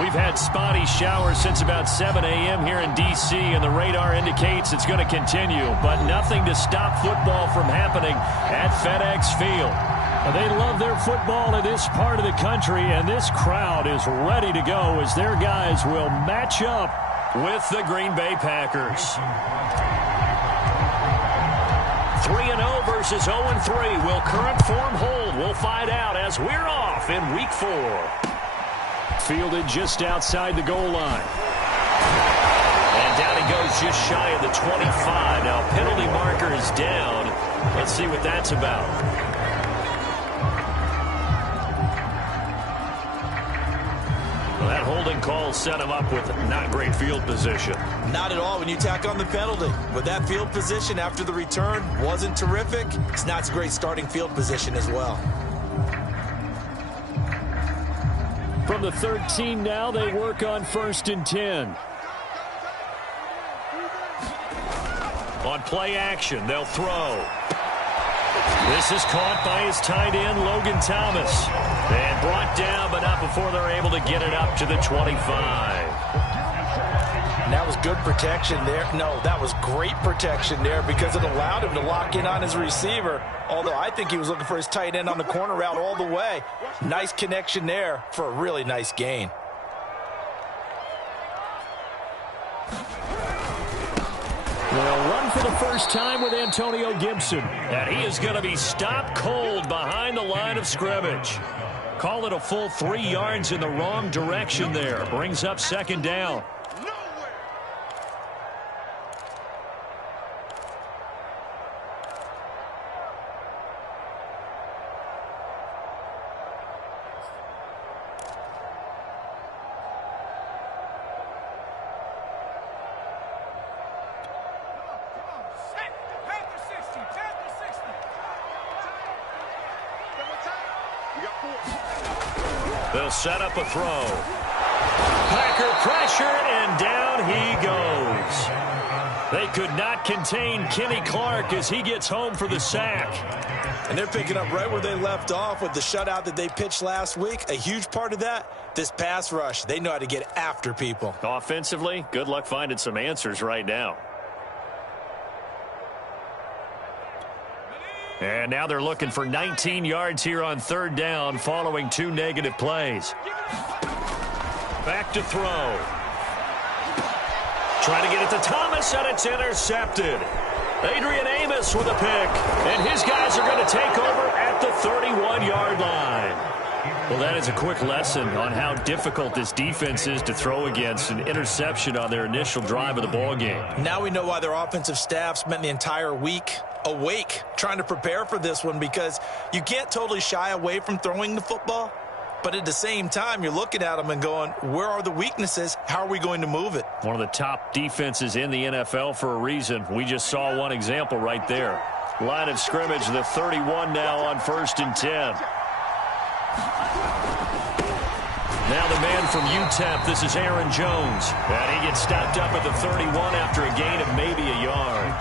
We've had spotty showers since about 7 a.m. here in D.C., and the radar indicates it's going to continue, but nothing to stop football from happening at FedEx Field. They love their football in this part of the country, and this crowd is ready to go as their guys will match up with the Green Bay Packers. 3-0 versus 0-3. Will current form hold? We'll find out as we're off in Week 4. Fielded just outside the goal line. And down he goes just shy of the 25. Now penalty marker is down. Let's see what that's about. Well, that holding call set him up with not great field position. Not at all when you tack on the penalty. With that field position after the return wasn't terrific. It's not a great starting field position as well. From the 13 now, they work on 1st and 10. On play action, they'll throw. This is caught by his tight end, Logan Thomas. And brought down, but not before they're able to get it up to the 25. And that was good protection there. No, that was great protection there because it allowed him to lock in on his receiver. Although I think he was looking for his tight end on the corner route all the way. Nice connection there for a really nice gain. They'll run for the first time with Antonio Gibson. And he is going to be stopped cold behind the line of scrimmage. Call it a full 3 yards in the wrong direction there. Brings up 2nd down. They'll set up a throw. Packer pressure, and down he goes. They could not contain Kenny Clark as he gets home for the sack. And they're picking up right where they left off with the shutout that they pitched last week. A huge part of that, this pass rush. They know how to get after people. Offensively, good luck finding some answers right now. And now they're looking for 19 yards here on 3rd down following 2 negative plays. Back to throw. Trying to get it to Thomas, and it's intercepted. Adrian Amos with a pick, and his guys are going to take over at the 31-yard line. Well, that is a quick lesson on how difficult this defense is to throw against. An interception on their initial drive of the ball game. Now we know why their offensive staff spent the entire week awake trying to prepare for this one, because you can't totally shy away from throwing the football. But at the same time, you're looking at them and going, where are the weaknesses? How are we going to move it? One of the top defenses in the NFL for a reason. We just saw one example right there. Line of scrimmage, the 31 now on 1st and 10. Now the man from UTEP, this is Aaron Jones. And he gets stopped up at the 31 after a gain of maybe a yard.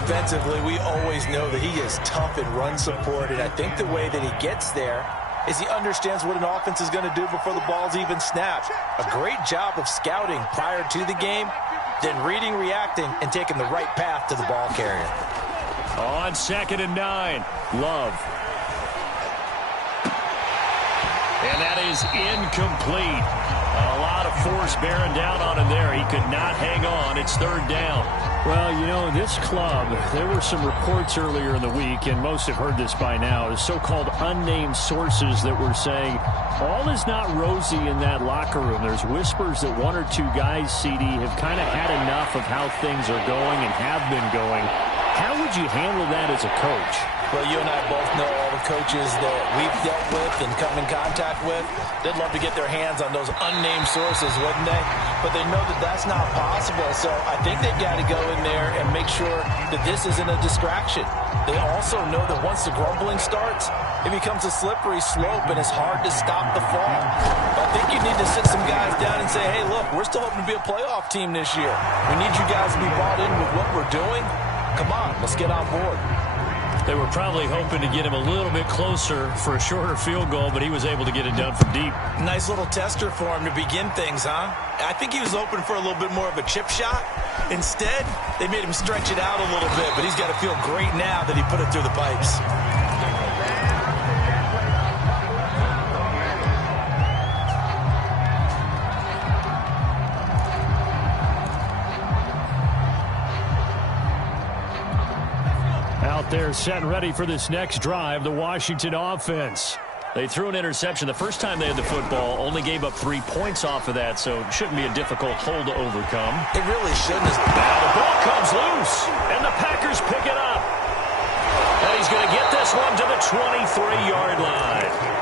Defensively, we always know that he is tough in run support, and I think the way that he gets there is he understands what an offense is going to do before the ball's even snapped. A great job of scouting prior to the game, then reading, reacting, and taking the right path to the ball carrier. On 2nd and 9, Love. And that is incomplete. A lot of force bearing down on him there. He could not hang on. It's 3rd down. Well, you know, this club, there were some reports earlier in the week, and most have heard this by now, the so-called unnamed sources that were saying all is not rosy in that locker room. There's whispers that 1 or 2 guys, CD, have kind of had enough of how things are going and have been going. How would you handle that as a coach? Well, you and I both know all the coaches that we've dealt with and come in contact with. They'd love to get their hands on those unnamed sources, wouldn't they? But they know that that's not possible. So I think they've got to go in there and make sure that this isn't a distraction. They also know that once the grumbling starts, it becomes a slippery slope, and it's hard to stop the fall. But I think you need to sit some guys down and say, hey, look, we're still hoping to be a playoff team this year. We need you guys to be bought in with what we're doing. Come on, let's get on board. They were probably hoping to get him a little bit closer for a shorter field goal, but he was able to get it done from deep. Nice little tester for him to begin things, huh? I think he was hoping for a little bit more of a chip shot. Instead, they made him stretch it out a little bit, but he's got to feel great now that he put it through the pipes. They're set and ready for this next drive, the Washington offense. They threw an interception the first time they had the football, only gave up 3 points off of that, so it shouldn't be a difficult hole to overcome. It really shouldn't. Now the ball comes loose, and the Packers pick it up. And he's going to get this one to the 23-yard line.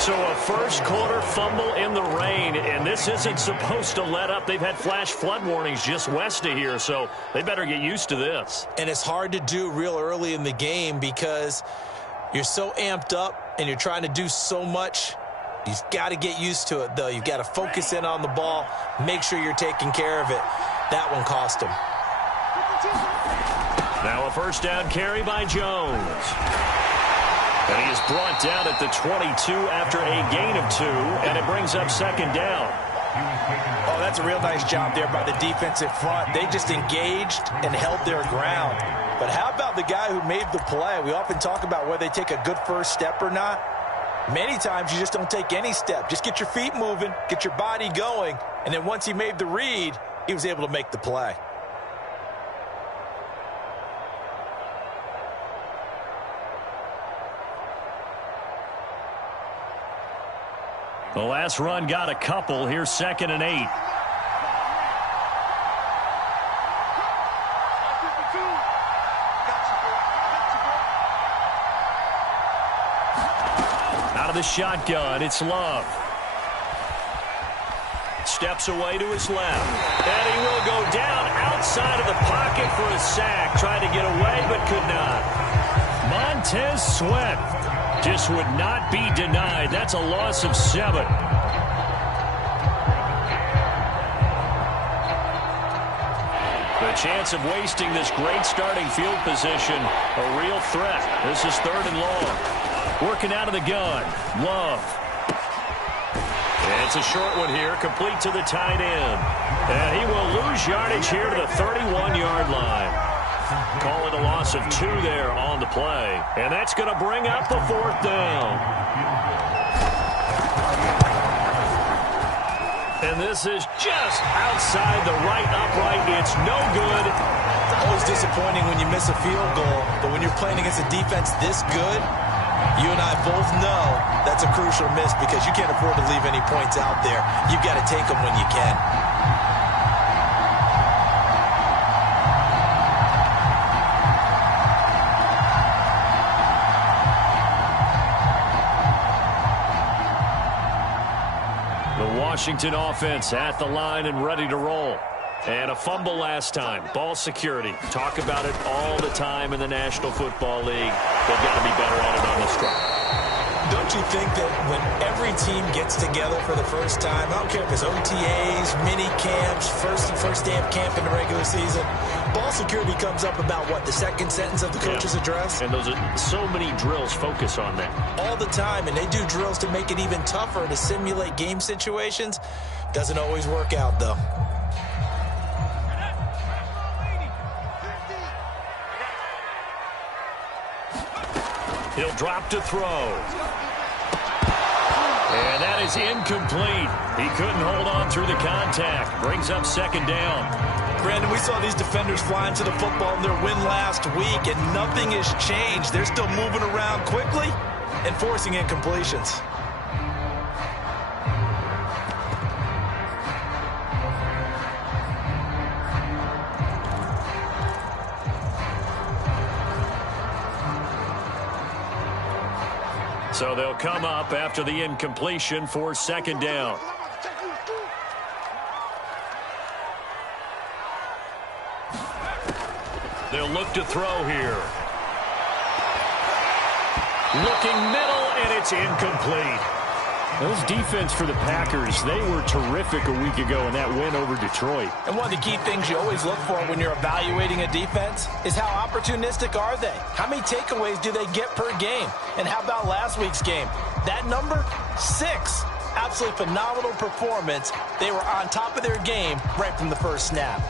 So a first-quarter fumble in the rain, and this isn't supposed to let up. They've had flash flood warnings just west of here, so they better get used to this. And it's hard to do real early in the game because you're so amped up and you're trying to do so much. You've got to get used to it, though. You've got to focus in on the ball, make sure you're taking care of it. That one cost him. Now a first down carry by Jones. And he is brought down at the 22 after a gain of 2, and it brings up second down. Oh, that's a real nice job there by the defensive front. They just engaged and held their ground. But how about the guy who made the play? We often talk about whether they take a good first step or not. Many times you just don't take any step. Just get your feet moving, get your body going, and then once he made the read, he was able to make the play. The last run got a couple. Here's 2nd and 8. Out of the shotgun, it's Love. Steps away to his left. And he will go down outside of the pocket for a sack. Tried to get away, but could not. Montez Sweat just would not be denied. That's a loss of 7. The chance of wasting this great starting field position, a real threat. This is 3rd and long. Working out of the gun, Love. And it's a short one here, complete to the tight end. And he will lose yardage here to the 31-yard line. Call it a loss of 2 there on the play. And that's going to bring up the 4th down. And this is just outside the right upright. It's no good. It's always disappointing when you miss a field goal. But when you're playing against a defense this good, you and I both know that's a crucial miss because you can't afford to leave any points out there. You've got to take them when you can. Washington offense at the line and ready to roll. And a fumble last time. Ball security. Talk about it all the time in the National Football League. They've got to be better at it on this drive. Don't you think that when every team gets together for the first time, I don't care if it's OTAs, mini camps, first day of camp in the regular season, ball security comes up about what, the second sentence of the coach's address? And those are so many drills focus on that. All the time, and they do drills to make it even tougher to simulate game situations. Doesn't always work out, though. He'll drop to throw. And that is incomplete. He couldn't hold on through the contact. Brings up second down. Brandon, we saw these defenders flying to the football in their win last week, and nothing has changed. They're still moving around quickly and forcing incompletions. So they'll come up after the incompletion for second down. They'll look to throw here. Looking middle, and it's incomplete. This defense for the Packers, they were terrific a week ago in that win over Detroit. And one of the key things you always look for when you're evaluating a defense is how opportunistic are they? How many takeaways do they get per game? And how about last week's game? That number, 6. Absolutely phenomenal performance. They were on top of their game right from the first snap.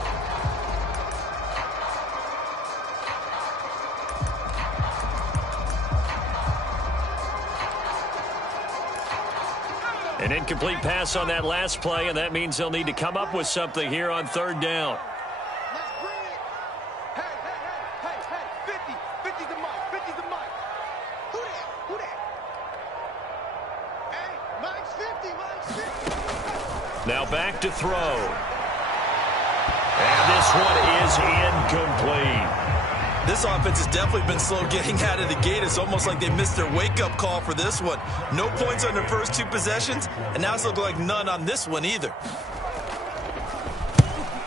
An incomplete pass on that last play, and that means they'll need to come up with something here on third down. Let's bring it. Hey, 50 the mic, 50 the mic. Who that? Hey, Mike's 50. Now back to throw. And this one is incomplete. This offense has definitely been slow getting out of the gate. It's almost like they missed their wake-up call for this one. No points on their first 2 possessions, and now it's looking like none on this one either.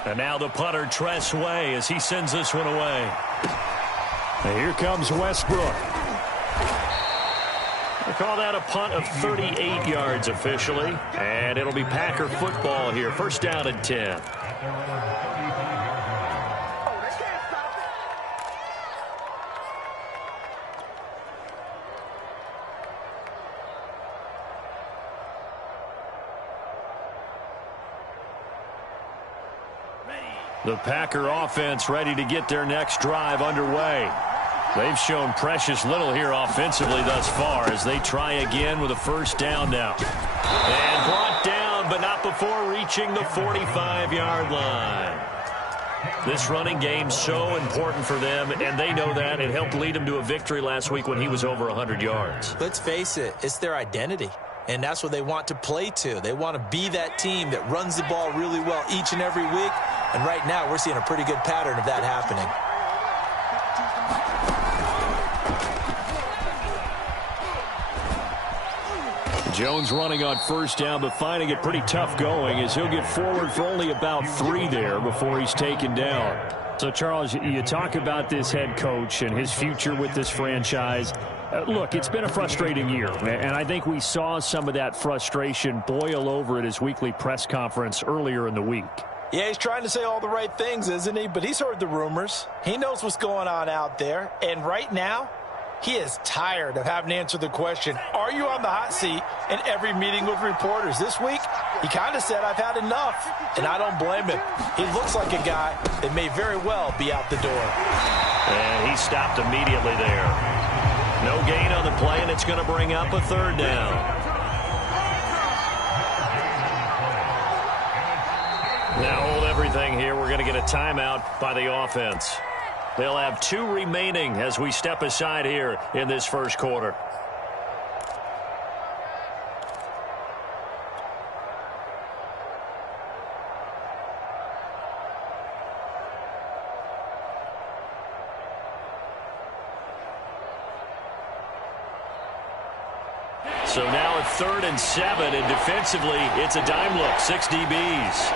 And now the punter, Tress Way, as he sends this one away. And here comes Westbrook. They call that a punt of 38 yards officially. And it'll be Packer football here. First down and 10. The Packer offense ready to get their next drive underway. They've shown precious little here offensively thus far as they try again with a first down now. And brought down, but not before reaching the 45-yard line. This running game so important for them, and they know that. It helped lead them to a victory last week when he was over 100 yards. Let's face it, it's their identity. And that's what they want to play to. They want to be that team that runs the ball really well each and every week. And right now, we're seeing a pretty good pattern of that happening. Jones running on first down, but finding it pretty tough going as he'll get forward for only about 3 there before he's taken down. So, Charles, you talk about this head coach and his future with this franchise. Look, it's been a frustrating year, and I think we saw some of that frustration boil over at his weekly press conference earlier in the week. Yeah, he's trying to say all the right things, isn't he? But he's heard the rumors. He knows what's going on out there. And right now, he is tired of having to answer the question, are you on the hot seat in every meeting with reporters? This week, he kind of said, I've had enough. And I don't blame him. He looks like a guy that may very well be out the door. And he stopped immediately there. No gain on the play, and it's going to bring up a third down. Now hold everything here. We're going to get a timeout by the offense. They'll have 2 remaining as we step aside here in this first quarter. So now it's 3rd and 7, and defensively, it's a dime look, 6 DBs.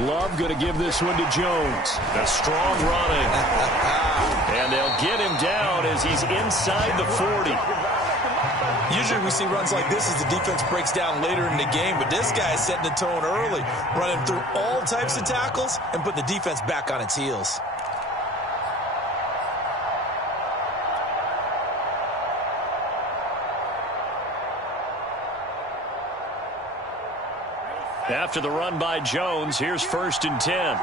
Love going to give this one to Jones. A strong running. And they'll get him down as he's inside the 40. Usually we see runs like this as the defense breaks down later in the game, but this guy is setting the tone early, running through all types of tackles and put the defense back on its heels. After the run by Jones, here's 1st and 10.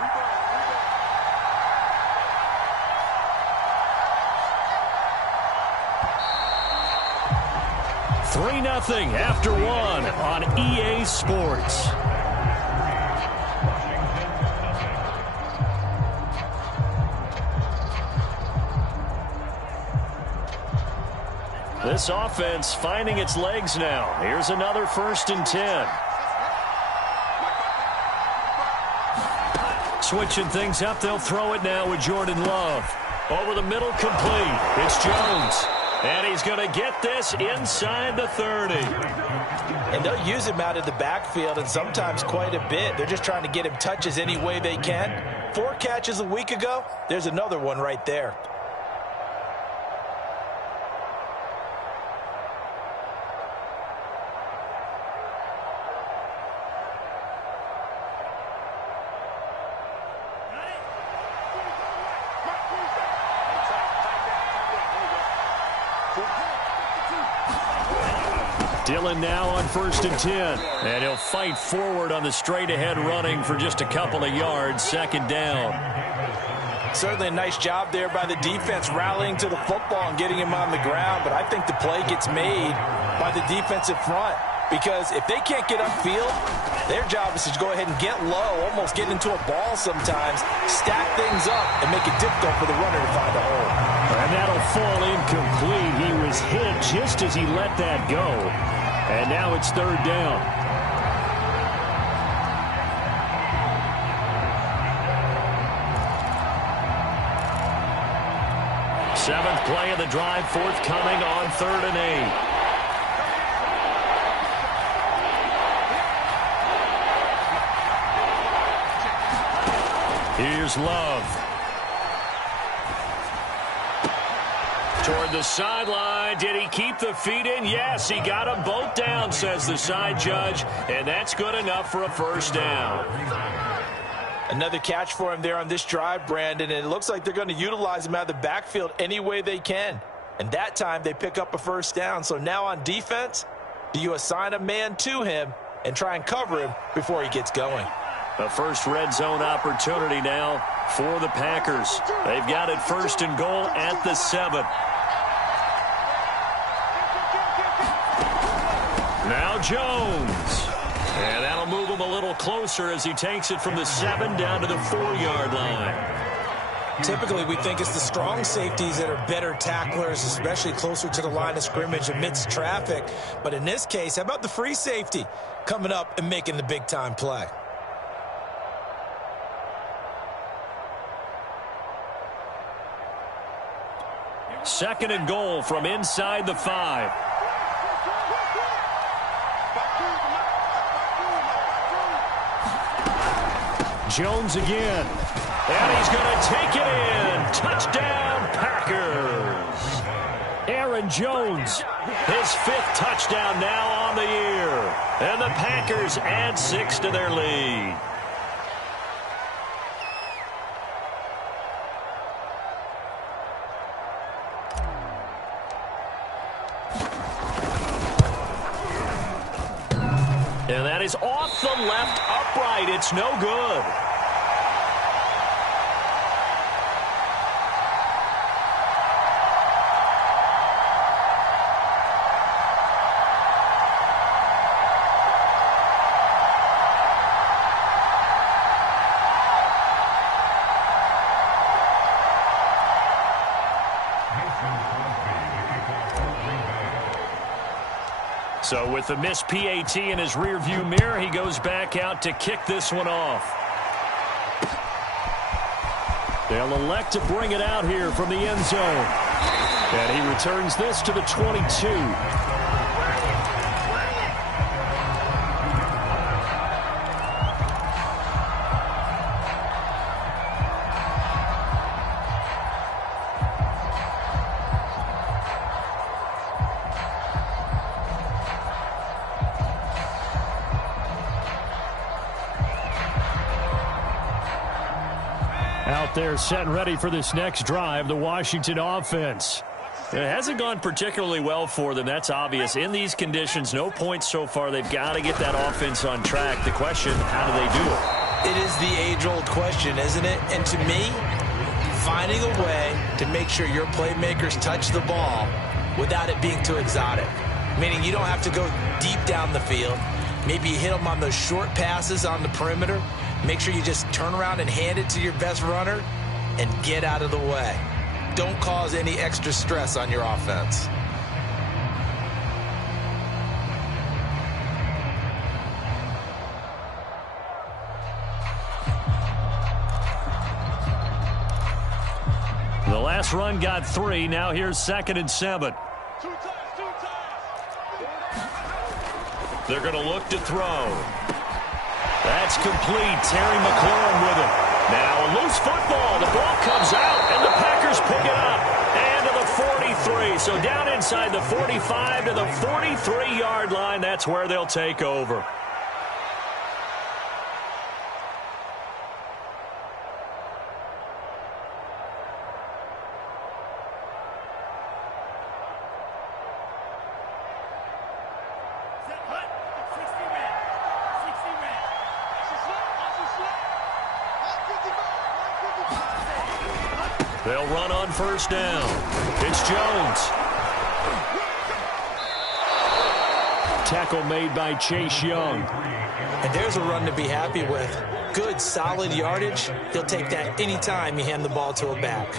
Three 3-0 after 1 on EA Sports. This offense finding its legs now. Here's another 1st and 10. Switching things up, they'll throw it now with Jordan Love. Over the middle, complete. It's Jones. And he's going to get this inside the 30. and they'll use him out of the backfield, and sometimes quite a bit. They're just trying to get him touches any way they can. 4 catches a week ago, there's another one right there. Dillon now on 1st and 10. And he'll fight forward on the straight-ahead running for just a couple of yards. 2nd down. Certainly a nice job there by the defense rallying to the football and getting him on the ground. But I think the play gets made by the defensive front. Because if they can't get upfield, their job is to go ahead and get low, almost get into a ball sometimes, stack things up, and make it difficult for the runner to find a hole. And that'll fall incomplete. He was hit just as he let that go. And now it's 3rd down. Seventh play of the drive forthcoming on 3rd and 8. Here's Love. Toward the sideline. Did he keep the feet in? Yes, he got them both down, says the side judge. And that's good enough for a 1st down. Another catch for him there on this drive, Brandon. And it looks like they're going to utilize him out of the backfield any way they can. And that time they pick up a 1st down. So now on defense, do you assign a man to him and try and cover him before he gets going? A first red zone opportunity now for the Packers. They've got it 1st and goal at the 7. Now Jones. And that'll move him a little closer as he takes it from the 7 down to the 4-yard line. Typically, we think it's the strong safeties that are better tacklers, especially closer to the line of scrimmage amidst traffic. But in this case, how about the free safety coming up and making the big-time play? Second and goal from inside the 5. Jones again. And he's going to take it in. Touchdown, Packers. Aaron Jones, his 5th touchdown now on the year. And the Packers add 6 to their lead. And that is off the left upright. It's no good. So with the missed PAT in his rearview mirror, he goes back out to kick this one off. They'll elect to bring it out here from the end zone. And he returns this to the 22. Out there set and ready for this next drive, the Washington offense. It hasn't gone particularly well for them. That's obvious. In these conditions, no points so far. They've got to get that offense on track. The question, how do they do it? It is the age-old question, isn't it? And to me, finding a way to make sure your playmakers touch the ball without it being too exotic. Meaning you don't have to go deep down the field. Maybe you hit them on those short passes on the perimeter. Make sure you just turn around and hand it to your best runner and get out of the way. Don't cause any extra stress on your offense. The last run got 3. Now here's 2nd and 7. They're going to look to throw. That's complete. Terry McLaurin with it. Now a loose football. The ball comes out, and the Packers pick it up. And to the 43. So down inside the 45 to the 43-yard line. That's where they'll take over. They'll run on first down. It's Jones. Tackle made by Chase Young. And there's a run to be happy with. Good, solid yardage. He'll take that anytime you hand the ball to a back.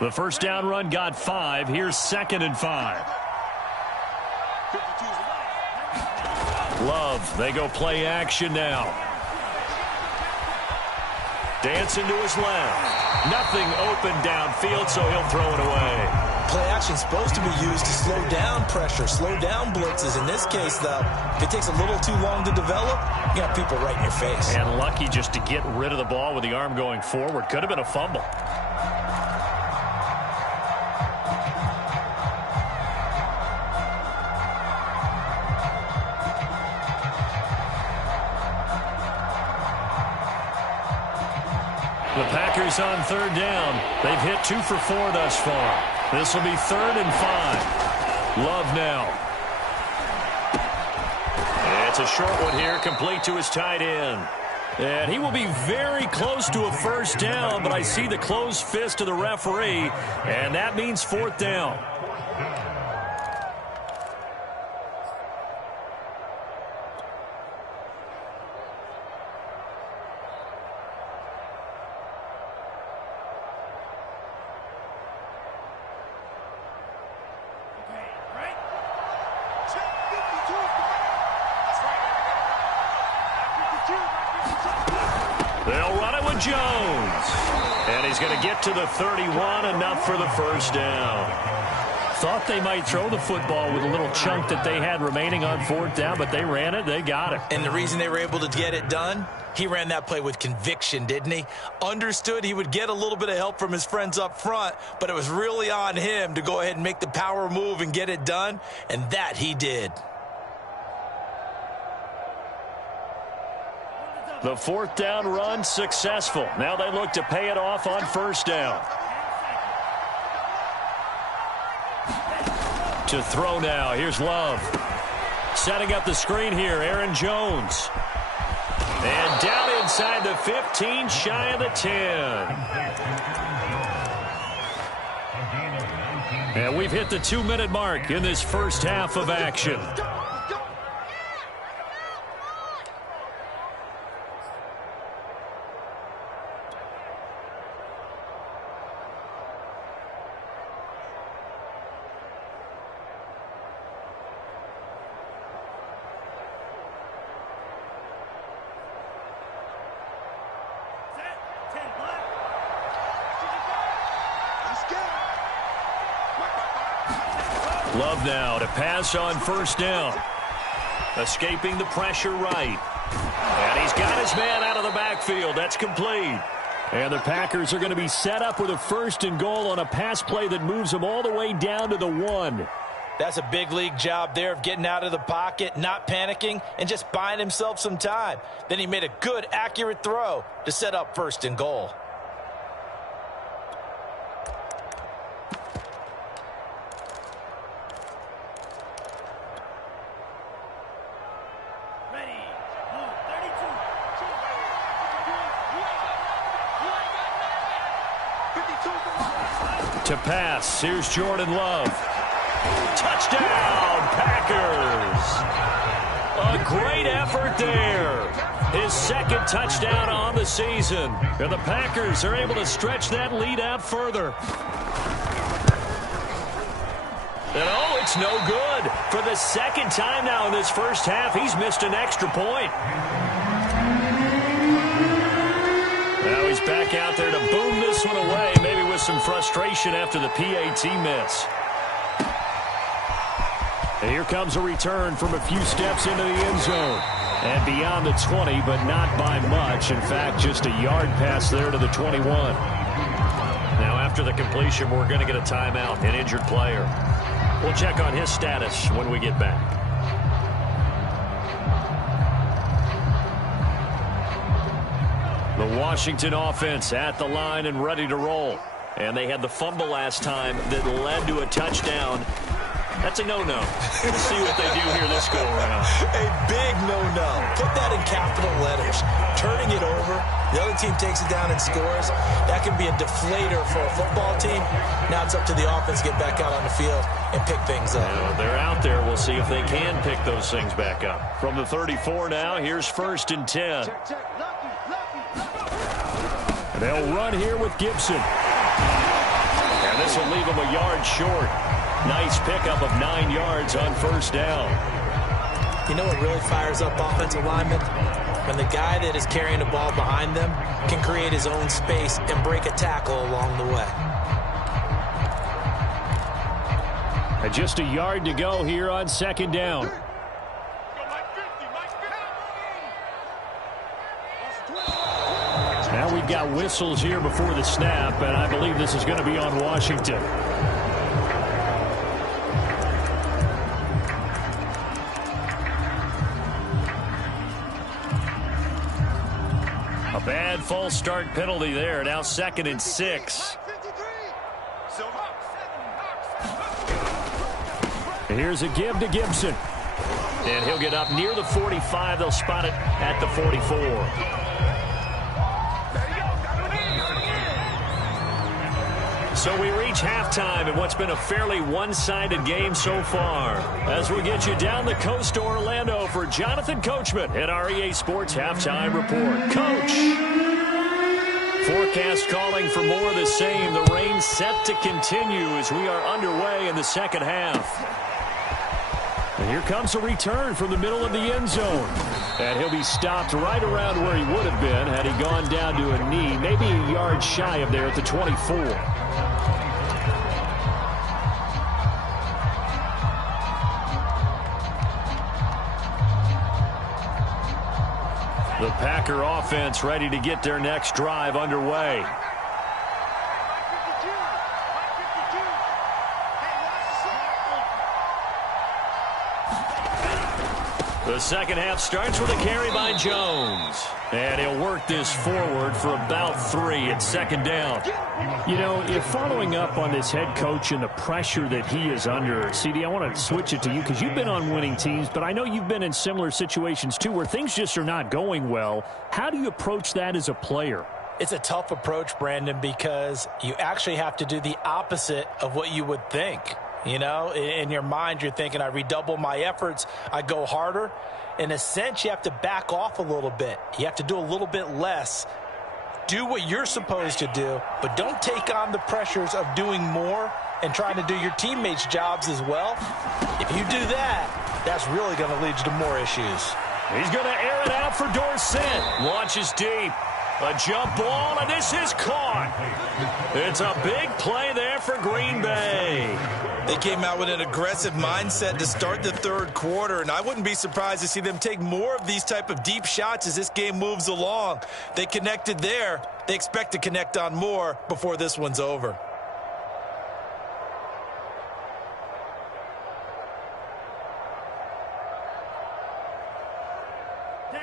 The first down run got 5. Here's 2nd and 5. Love, they go play action now. Dancing to his left. Nothing open downfield, so he'll throw it away. Play action's supposed to be used to slow down pressure, slow down blitzes. In this case, though, if it takes a little too long to develop, you got people right in your face. And lucky just to get rid of the ball with the arm going forward. Could have been a fumble. The Packers on third down. They've hit 2 for 4 thus far. This will be 3rd and 5. Love now. It's a short one here, complete to his tight end. And he will be very close to a first down, but I see the closed fist of the referee, and that means 4th down. They'll run it with Jones. And he's going to get to the 31, enough for the first down. Thought they might throw the football with a little chunk that they had remaining on 4th down, but they ran it, they got it. And the reason they were able to get it done, he ran that play with conviction, didn't he? Understood he would get a little bit of help from his friends up front, but it was really on him to go ahead and make the power move and get it done, and that he did. The 4th down run successful. Now they look to pay it off on first down. To throw now. Here's Love. Setting up the screen here. Aaron Jones. And down inside the 15, shy of the 10. And we've hit the 2-minute mark in this first half of action. Love now to pass on first down. Escaping the pressure right. And he's got his man out of the backfield. That's complete. And the Packers are going to be set up with a 1st and goal on a pass play that moves them all the way down to the 1. That's a big league job there of getting out of the pocket, not panicking, and just buying himself some time. Then he made a good, accurate throw to set up 1st and goal. To pass, here's Jordan Love. Touchdown, Packers! A great effort there. His 2nd touchdown on the season. And the Packers are able to stretch that lead out further. And oh, it's no good. For the 2nd time now in this first half, he's missed an extra point. back out there to boom this one away, maybe with some frustration after the PAT miss. And here comes a return from a few steps into the end zone. And beyond the 20, but not by much. In fact, just a yard pass there to the 21. Now, after the completion, we're going to get a timeout, an injured player. We'll check on his status when we get back. The Washington offense at the line and ready to roll. And they had the fumble last time that led to a touchdown. That's a no-no. We'll see what they do here this go-around. A big no-no. Put that in capital letters. Turning it over, the other team takes it down and scores. That can be a deflator for a football team. Now it's up to the offense to get back out on the field and pick things up. They're out there. We'll see if they can pick those things back up. From the 34 now, here's 1st and 10. They'll run here with Gibson. And this will leave them a yard short. Nice pickup of 9 yards on 1st down. You know what really fires up offensive linemen? When the guy that is carrying the ball behind them can create his own space and break a tackle along the way. And just a yard to go here on 2nd down. Now we've got whistles here before the snap, and I believe this is going to be on Washington. A bad false start penalty there. Now 2nd and 6. And here's a give to Gibson. And he'll get up near the 45. They'll spot it at the 44. So we reach halftime in what's been a fairly one-sided game so far. As we get you down the coast to Orlando for Jonathan Coachman at our EA Sports Halftime Report. Coach! Forecast calling for more of the same. The rain set to continue as we are underway in the second half. And here comes a return from the middle of the end zone. And he'll be stopped right around where he would have been had he gone down to a knee, maybe a yard shy of there at the 24. The Packer offense ready to get their next drive underway. The second half starts with a carry by Jones. And he'll work this forward for about 3 at 2nd down. You know, if following up on this head coach and the pressure that he is under, CD, I want to switch it to you because you've been on winning teams, but I know you've been in similar situations too where things just are not going well. How do you approach that as a player? It's a tough approach, Brandon, because you actually have to do the opposite of what you would think. You know, in your mind, you're thinking, I redouble my efforts, I go harder. In a sense, you have to back off a little bit. You have to do a little bit less. Do what you're supposed to do, but don't take on the pressures of doing more and trying to do your teammates' jobs as well. If you do that, that's really going to lead you to more issues. He's going to air it out for Dorsett. Launches deep. A jump ball, and this is caught. It's a big play there for Green Bay. They came out with an aggressive mindset to start the third quarter, and I wouldn't be surprised to see them take more of these type of deep shots as this game moves along. They connected there. They expect to connect on more before this one's over.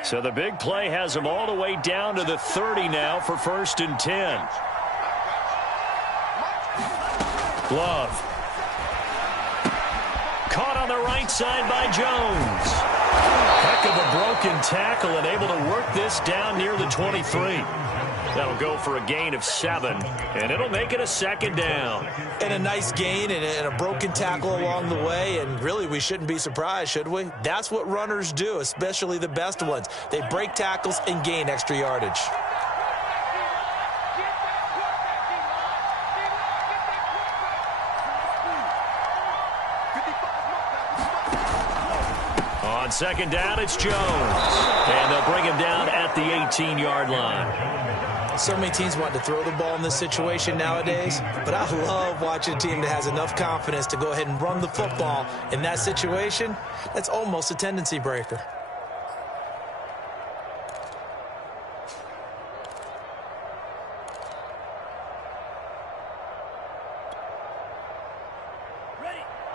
So the big play has them all the way down to the 30 now for 1st and 10. Love. Caught on the right side by Jones. Heck of a broken tackle and able to work this down near the 23. That'll go for a gain of 7, and it'll make it a 2nd down. And a nice gain and a broken tackle along the way, and really we shouldn't be surprised, should we? That's what runners do, especially the best ones. They break tackles and gain extra yardage. On 2nd down, it's Jones. And they'll bring him down at the 18-yard line. So many teams want to throw the ball in this situation nowadays, but I love watching a team that has enough confidence to go ahead and run the football in that situation. That's almost a tendency breaker.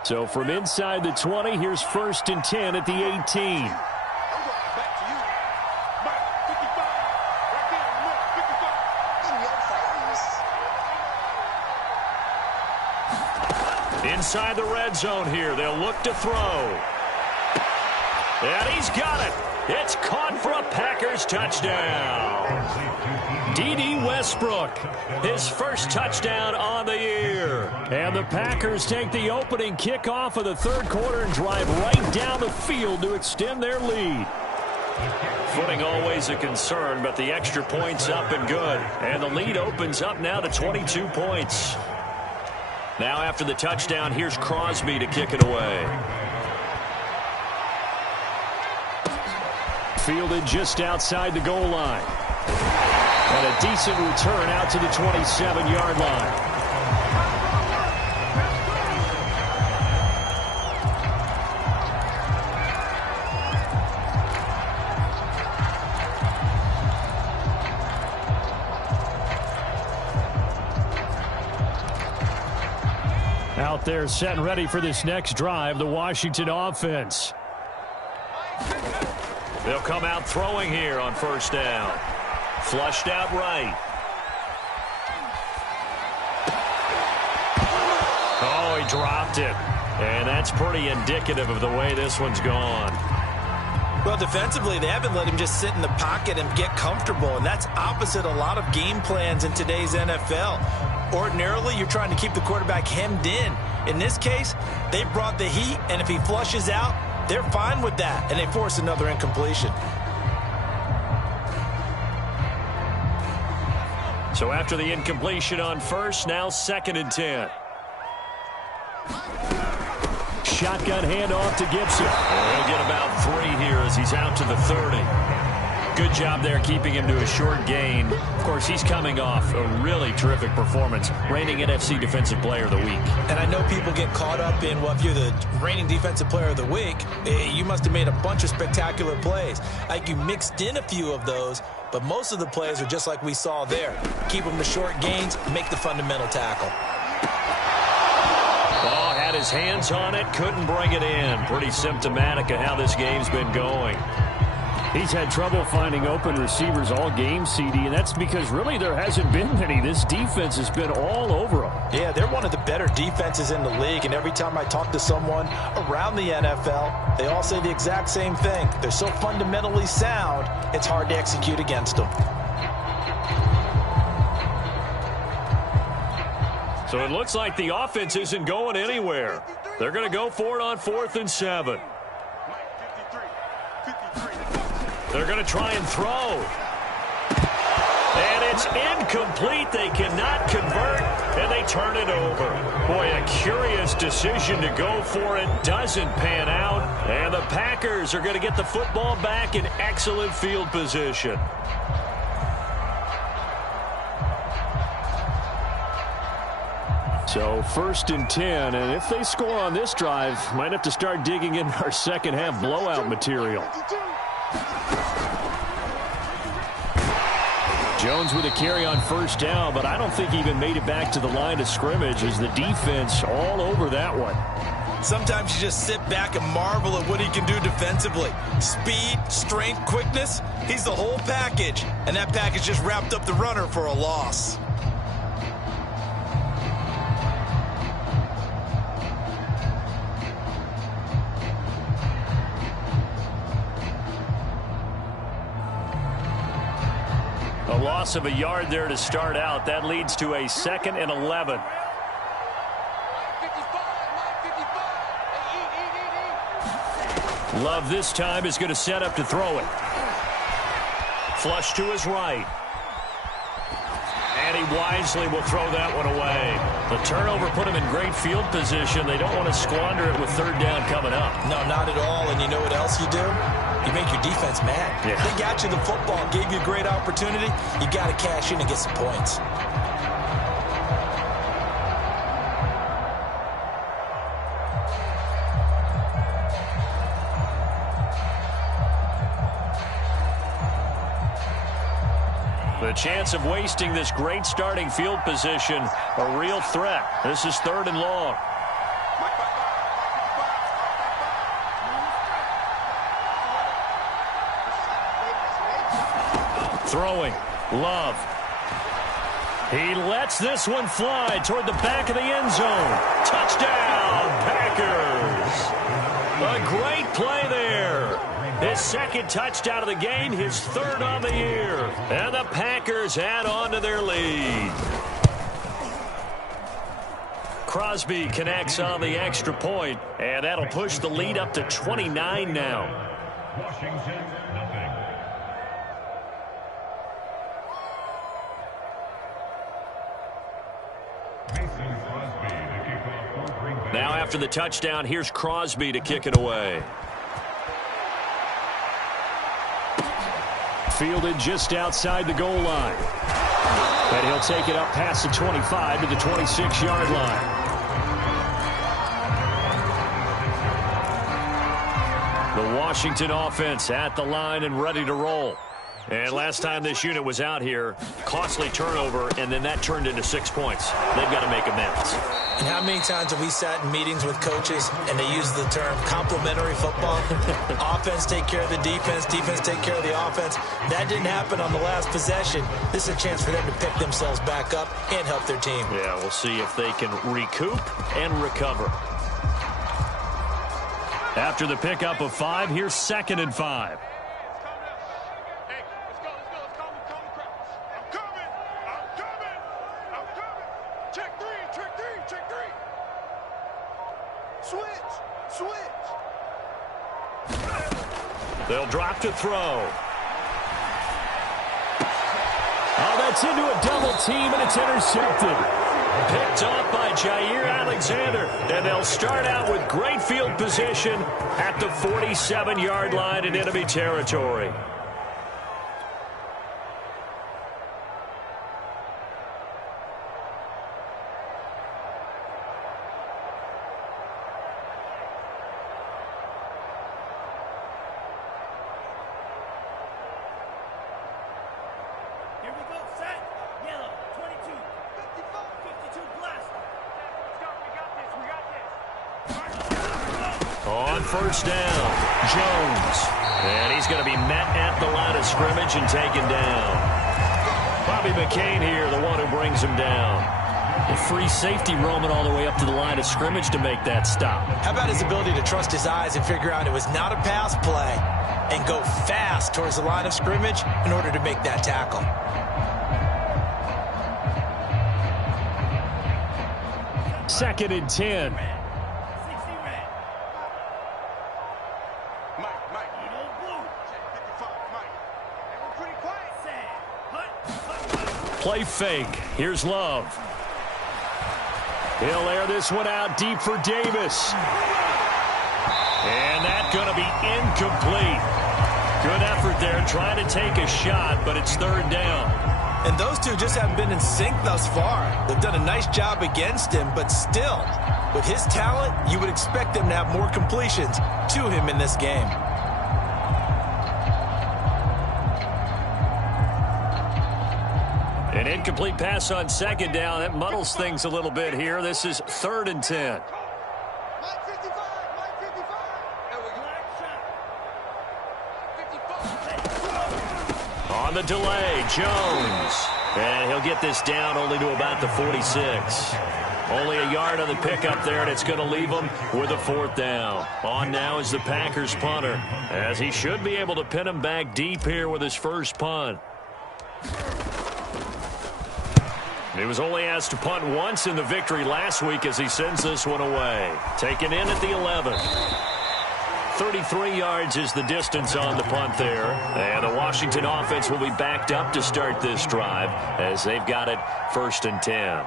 So from inside the 20, here's 1st and 10 at the 18. I'm going back to you. Mike, 55. Right there, remember, 55. Inside the red zone here. They'll look to throw. And he's got it. It's caught for a Packers touchdown. D.D. Westbrook, his first touchdown on the year. And the Packers take the opening kickoff of the 3rd quarter and drive right down the field to extend their lead. Footing always a concern, but the extra point's up and good. And the lead opens up now to 22 points. Now after the touchdown, here's Crosby to kick it away. Fielded just outside the goal line. And a decent return out to the 27-yard line. Out there set and ready for this next drive, the Washington offense. They'll come out throwing here on 1st down. Flushed out right. Oh, he dropped it. And that's pretty indicative of the way this one's gone. Well, defensively, they haven't let him just sit in the pocket and get comfortable, and that's opposite a lot of game plans in today's NFL. Ordinarily, you're trying to keep the quarterback hemmed in. In this case, they brought the heat, and if he flushes out, they're fine with that, and they force another incompletion. So after the incompletion on 1st, now 2nd and 10. Shotgun handoff to Gibson. He'll get about 3 here as he's out to the 30. Good job there keeping him to a short gain. Of course, he's coming off a really terrific performance, reigning NFC Defensive Player of the Week. And I know people get caught up in, well, if you're the reigning Defensive Player of the Week, you must have made a bunch of spectacular plays. Like you mixed in a few of those, but most of the plays are just like we saw there. Keep them to short gains, make the fundamental tackle. Oh, had his hands on it, couldn't bring it in. Pretty symptomatic of how this game's been going. He's had trouble finding open receivers all game, CD, and that's because really there hasn't been many. This defense has been all over him. Yeah, they're one of the better defenses in the league, and every time I talk to someone around the NFL, they all say the exact same thing. They're so fundamentally sound, it's hard to execute against them. So it looks like the offense isn't going anywhere. They're going to go for it on 4th and 7. They're going to try and throw. And it's incomplete. They cannot convert, and they turn it over. Boy, a curious decision to go for it. Doesn't pan out. And the Packers are going to get the football back in excellent field position. So 1st and 10, and if they score on this drive, might have to start digging in our second half blowout material. Jones with a carry on 1st down, but I don't think he even made it back to the line of scrimmage as the defense all over that one. Sometimes you just sit back and marvel at what he can do defensively. Speed, strength, quickness, he's the whole package. And that package just wrapped up the runner for a loss. A loss of a yard there to start out. That leads to a 2nd and 11. Love this time is going to set up to throw it. Flush to his right. And he wisely will throw that one away. The turnover put him in great field position. They don't want to squander it with third down coming up. No, not at all. And you know what else you do? You make your defense mad. Yeah. They got you the football, gave you a great opportunity. You got to cash in and get some points. The chance of wasting this great starting field position, a real threat. This is 3rd and long. Throwing, Love. He lets this one fly toward the back of the end zone. Touchdown, Packers. A great play there. His 2nd touchdown of the game, his 3rd on the year. And the Packers add on to their lead. Crosby connects on the extra point, and that'll push the lead up to 29 now. Washington, nothing. Mason Crosby to kick off for Green Bay. Now after the touchdown, here's Crosby to kick it away. Fielded just outside the goal line. And he'll take it up past the 25 to the 26-yard line. The Washington offense at the line and ready to roll. And last time this unit was out here, costly turnover, and then that turned into 6 points. They've got to make amends. And how many times have we sat in meetings with coaches and they use the term complementary football? Offense take care of the defense, defense take care of the offense. That didn't happen on the last possession. This is a chance for them to pick themselves back up and help their team. Yeah, we'll see if they can recoup and recover. After the pickup of 5, here's 2nd and 5. They'll drop to throw. Oh, that's into a double team, and it's intercepted. Picked off by Jair Alexander. And they'll start out with great field position at the 47-yard line in enemy territory. On first down, Jones. And he's going to be met at the line of scrimmage and taken down. Bobby McCain here, the one who brings him down. A free safety roaming all the way up to the line of scrimmage to make that stop. How about his ability to trust his eyes and figure out it was not a pass play and go fast towards the line of scrimmage in order to make that tackle? Second and 10. Play fake. Here's Love. He'll air this one out deep for Davis. And that's going to be incomplete. Good effort there trying to take a shot, but it's 3rd down. And those two just haven't been in sync thus far. They've done a nice job against him, but still, with his talent, you would expect them to have more completions to him in this game. An incomplete pass on 2nd down. That muddles things a little bit here. This is 3rd and 10. On the delay, Jones. And he'll get this down only to about the 46. Only a yard on the pickup there, and it's going to leave him with a 4th down. On now is the Packers punter, as he should be able to pin him back deep here with his first punt. He was only asked to punt once in the victory last week as he sends this one away. Taken in at the 11. 33 yards is the distance on the punt there. And the Washington offense will be backed up to start this drive as they've got it 1st and 10.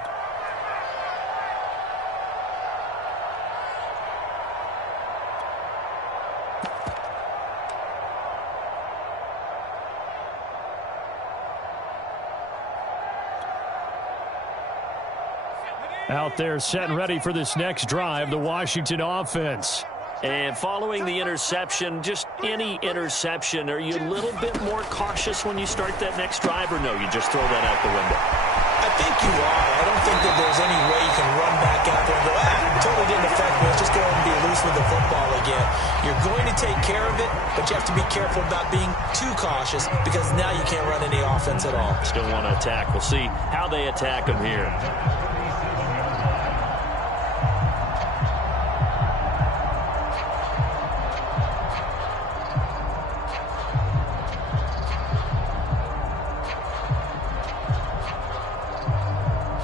Out there set and ready for this next drive, the Washington offense. And following the interception, just any interception, are you a little bit more cautious when you start that next drive, or no, you just throw that out the window? I think you are. I don't think that there's any way you can run back out there and go, totally didn't affect me. Let's just go ahead and be loose with the football again. You're going to take care of it, but you have to be careful about being too cautious because now you can't run any offense at all. Still want to attack. We'll see how they attack them here.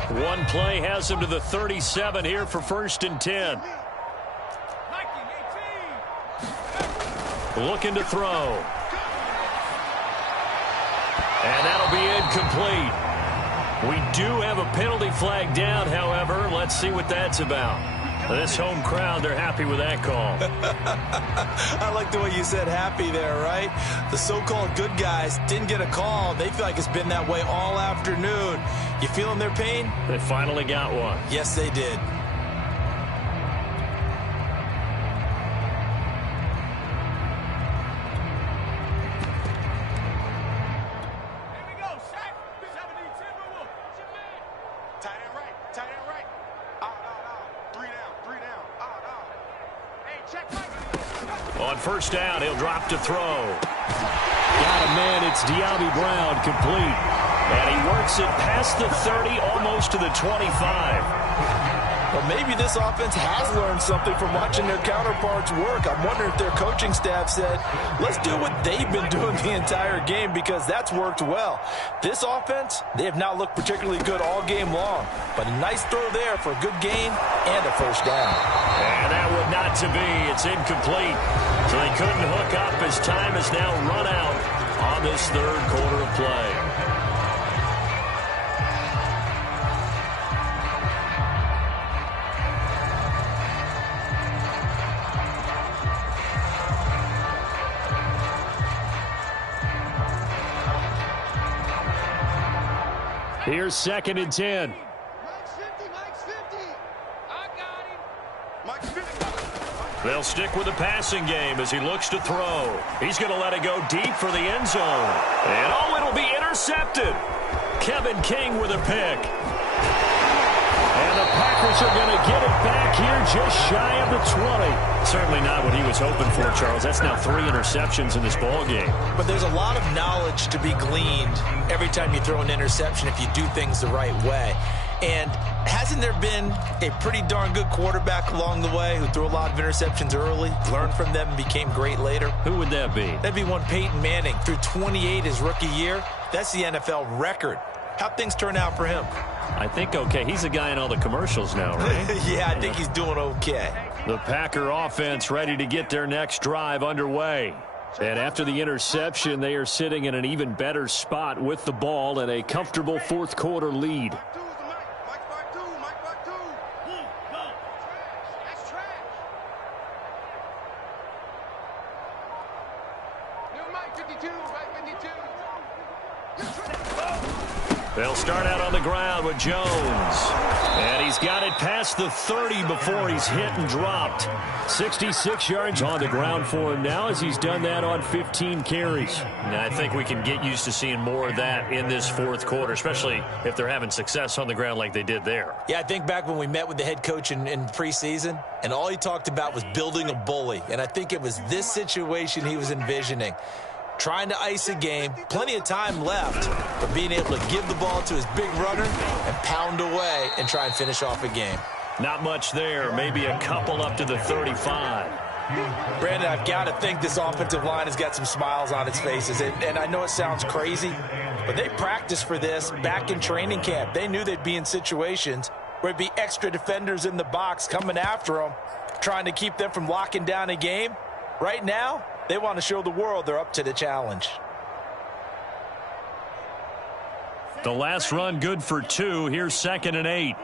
One play has him to the 37 here for 1st and 10. Looking to throw. And that'll be incomplete. We do have a penalty flag down, however. Let's see what that's about. This home crowd, they're happy with that call. I like the way you said happy there, right? The so-called good guys didn't get a call. They feel like it's been that way all afternoon. You feeling their pain? They finally got one. Yes, they did. On 1st down, he'll drop to throw. Got a man, it's De'Ami Brown, complete. And he works it past the 30, almost to the 25. Well, maybe this offense has learned something from watching their counterparts work. I'm wondering if their coaching staff said, let's do what they've been doing the entire game because that's worked well. This offense, they have not looked particularly good all game long. But a nice throw there for a good gain and a 1st down. And that would not to be. It's incomplete. So they couldn't hook up as time has now run out on this 3rd quarter of play. Here's 2nd and 10. Mike's 50, Mike's 50. I got him. Mike's 50. They'll stick with the passing game as he looks to throw. He's going to let it go deep for the end zone. And oh, it'll be intercepted. Kevin King with a pick. And the Packers are going to get it back here just shy of the 20. Certainly not what he was hoping for, Charles. That's now 3 interceptions in this ball game. But there's a lot of knowledge to be gleaned every time you throw an interception if you do things the right way. And hasn't there been a pretty darn good quarterback along the way who threw a lot of interceptions early, learned from them, and became great later? Who would that be? That'd be one Peyton Manning. Threw 28 his rookie year. That's the NFL record. How'd things turn out for him? I think okay. He's a guy in all the commercials now, right? Yeah, I think he's doing okay. The Packer offense ready to get their next drive underway. And after the interception, they are sitting in an even better spot with the ball and a comfortable 4th quarter lead. They'll start out on the ground with Jones. And he's got it past the 30 before he's hit and dropped. 66 yards on the ground for him now as he's done that on 15 carries. Now, I think we can get used to seeing more of that in this 4th quarter, especially if they're having success on the ground like they did there. Yeah, I think back when we met with the head coach in preseason, and all he talked about was building a bully. And I think it was this situation he was envisioning. Trying to ice a game, plenty of time left, but being able to give the ball to his big runner and pound away and try and finish off a game. Not much there, maybe a couple up to the 35. Brandon, I've got to think this offensive line has got some smiles on its faces, and I know it sounds crazy, but they practiced for this back in training camp. They knew they'd be in situations where it'd be extra defenders in the box coming after them, trying to keep them from locking down a game. Right now, they want to show the world they're up to the challenge. The last run good for 2. Here's 2nd and 8.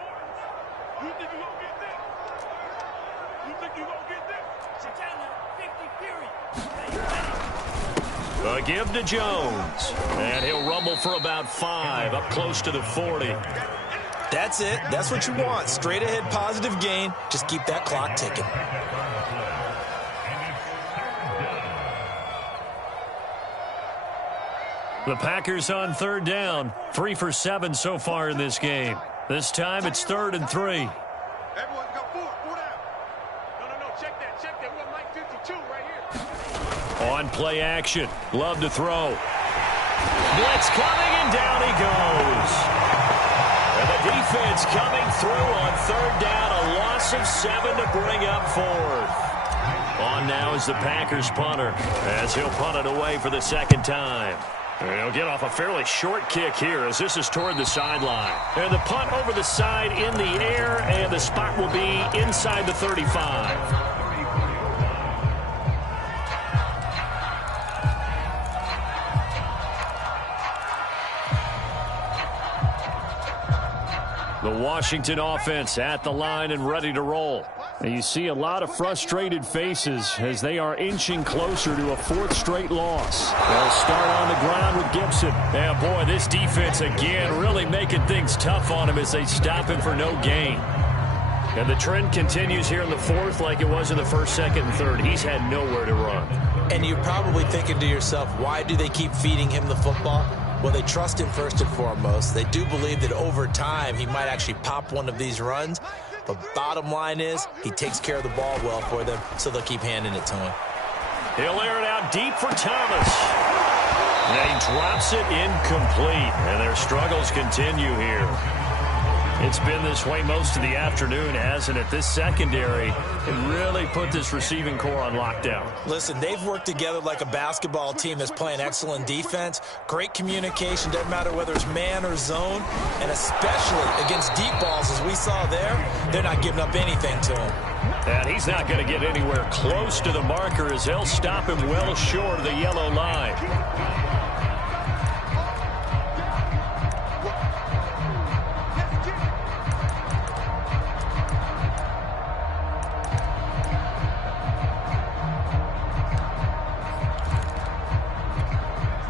A give to Jones. And he'll rumble for about 5, up close to the 40. That's it. That's what you want. Straight ahead positive gain. Just keep that clock ticking. The Packers on 3rd down. 3 for 7 so far in this game. This time it's 3rd and 3. Everyone go 4 down. No, check that. We got Mike 52 right here. On play action. Love to throw. Blitz coming, and down he goes. And the defense coming through on 3rd down. A loss of 7 to bring up 4th. On now is the Packers punter, as he'll punt it away for the 2nd time. And he'll get off a fairly short kick here, as this is toward the sideline. And the punt over the side in the air, and the spot will be inside the 35. The Washington offense at the line and ready to roll. And you see a lot of frustrated faces as they are inching closer to a 4th straight loss. They'll start on the ground with Gibson. And boy, this defense again really making things tough on him as they stop him for no gain. And the trend continues here in the 4th like it was in the 1st, 2nd, and 3rd. He's had nowhere to run. And you're probably thinking to yourself, why do they keep feeding him the football? Well, they trust him first and foremost. They do believe that over time he might actually pop one of these runs. But bottom line is he takes care of the ball well for them, so they'll keep handing it to him. He'll air it out deep for Thomas. And he drops it incomplete. And their struggles continue here. It's been this way most of the afternoon, hasn't it? This secondary can really put this receiving core on lockdown. Listen, they've worked together like a basketball team that's playing excellent defense. Great communication, doesn't matter whether it's man or zone. And especially against deep balls, as we saw there, they're not giving up anything to him. And he's not going to get anywhere close to the marker as they'll stop him well short of the yellow line.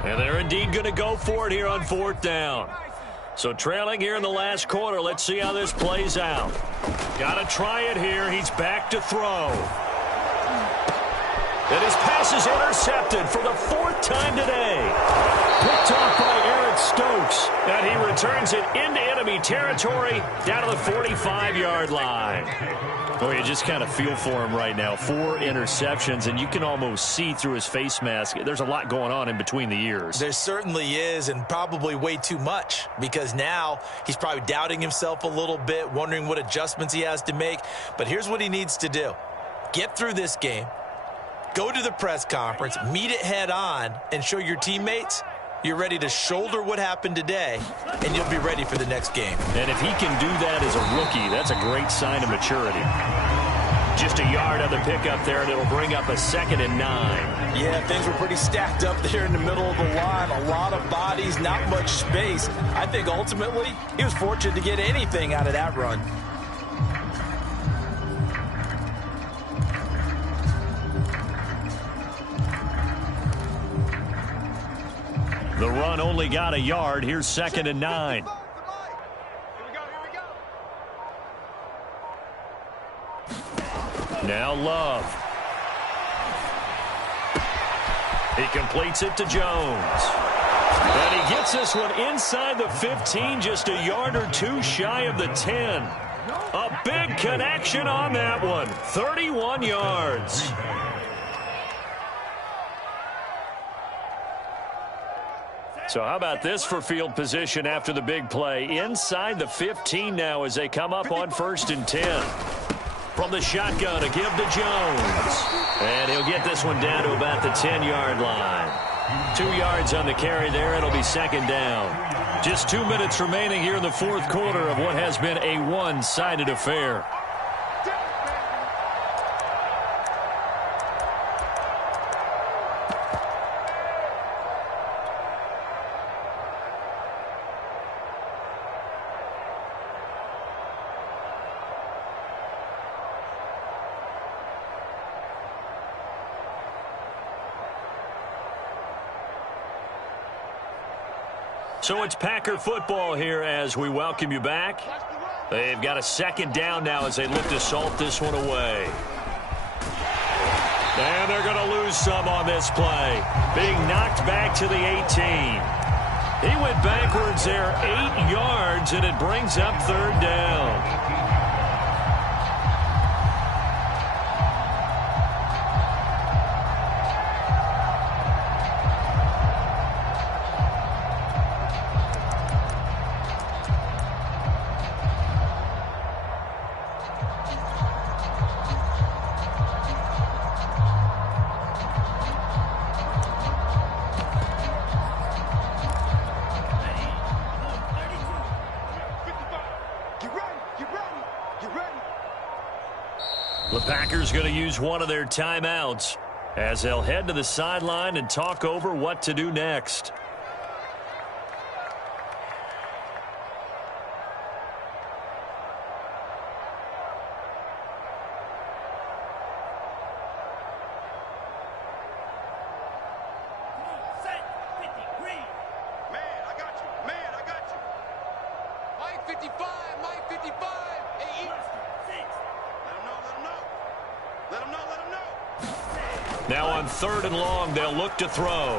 And they're indeed going to go for it here on 4th down. So trailing here in the last quarter. Let's see how this plays out. Got to try it here. He's back to throw. And his pass is intercepted for the 4th time today. Picked off by Eric Stokes. And he returns it into enemy territory down to the 45-yard line. Oh, you just kind of feel for him right now. 4 interceptions, and you can almost see through his face mask. There's a lot going on in between the ears. There certainly is, and probably way too much, because now he's probably doubting himself a little bit, wondering what adjustments he has to make. But here's what he needs to do. Get through this game, go to the press conference, meet it head on, and show your teammates you're ready to shoulder what happened today, and you'll be ready for the next game. And if he can do that as a rookie, that's a great sign of maturity. Just a yard on the pickup there, and it'll bring up a 2nd and 9. Yeah, things were pretty stacked up there in the middle of the line. A lot of bodies, not much space. I think ultimately he was fortunate to get anything out of that run. The run only got a yard. Here's 2nd and 9. Here we go. Now Love. He completes it to Jones. And he gets this one inside the 15, just a yard or 2 shy of the 10. A big connection on that one. 31 yards. So how about this for field position after the big play? Inside the 15 now as they come up on 1st and 10. From the shotgun, a give to Jones. And he'll get this one down to about the 10-yard line. 2 yards on the carry there. It'll be 2nd down. Just 2 minutes remaining here in the 4th quarter of what has been a one-sided affair. So it's Packer football here as we welcome you back. They've got a second down now as they look to salt this one away. And they're going to lose some on this play. Being knocked back to the 18. He went backwards there 8 yards, and it brings up third down. The Packers going to use one of their timeouts as they'll head to the sideline and talk over what to do next. Now on 3rd and long, they'll look to throw.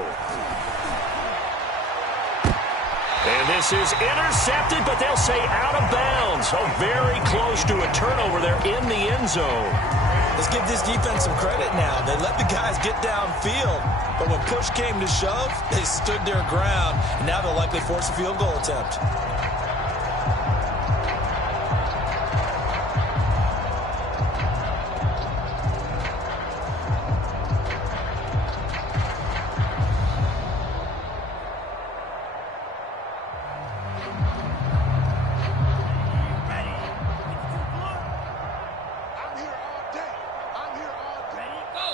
And this is intercepted, but they'll say out of bounds. Oh, very close to a turnover there in the end zone. Let's give this defense some credit now. They let the guys get downfield, but when push came to shove, they stood their ground, and now they'll likely force a field goal attempt.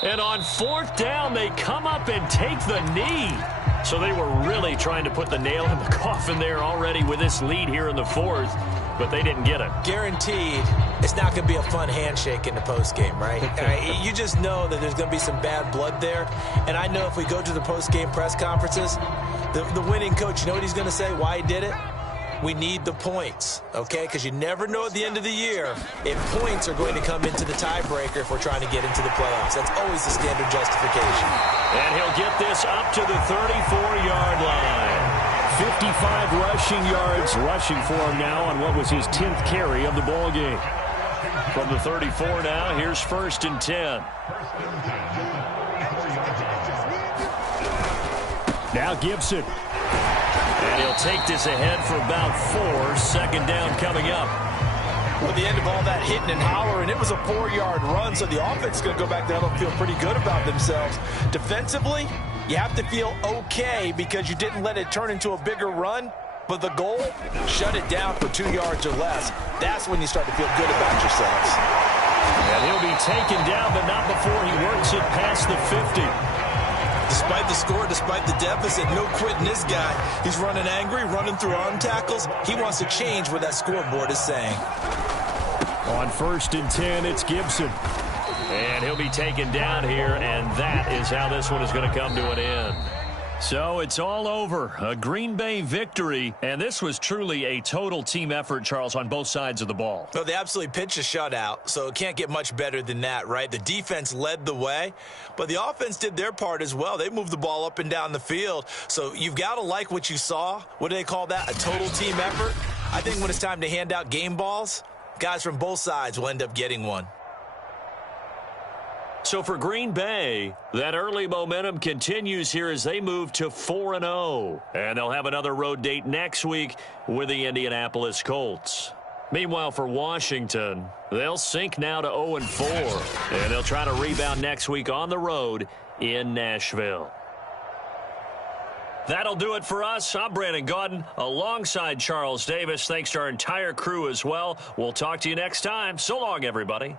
And on 4th down, they come up and take the knee. So they were really trying to put the nail in the coffin there already with this lead here in the 4th, but they didn't get it. Guaranteed, it's not going to be a fun handshake in the postgame, right? You just know that there's going to be some bad blood there. And I know if we go to the postgame press conferences, the winning coach, you know what he's going to say, why he did it? We need the points, okay? Because you never know at the end of the year if points are going to come into the tiebreaker if we're trying to get into the playoffs. That's always the standard justification. And he'll get this up to the 34-yard line. 55 rushing yards rushing for him now on what was his 10th carry of the ball game. From the 34 now, here's 1st and 10. Now Gibson. And he'll take this ahead for about 4. Second down coming up. Well, the end of all that hitting and hollering, it was a 4-yard run, so the offense is going to go back there and feel pretty good about themselves. Defensively, you have to feel okay because you didn't let it turn into a bigger run, but the goal, shut it down for 2 yards or less. That's when you start to feel good about yourselves. And he'll be taken down, but not before he works it past the 50. Despite the score, despite the deficit, no quitting this guy. He's running angry, running through arm tackles. He wants to change what that scoreboard is saying. On 1st and 10, it's Gibson. And he'll be taken down here, and that is how this one is going to come to an end. So it's all over. A Green Bay victory, and this was truly a total team effort, Charles, on both sides of the ball. Well, they absolutely pitched a shutout, so it can't get much better than that, right? The defense led the way, but the offense did their part as well. They moved the ball up and down the field, so you've got to like what you saw. What do they call that? A total team effort? I think when it's time to hand out game balls, guys from both sides will end up getting one. So for Green Bay, that early momentum continues here as they move to 4-0. And they'll have another road date next week with the Indianapolis Colts. Meanwhile, for Washington, they'll sink now to 0-4. And they'll try to rebound next week on the road in Nashville. That'll do it for us. I'm Brandon Gaudin alongside Charles Davis. Thanks to our entire crew as well. We'll talk to you next time. So long, everybody.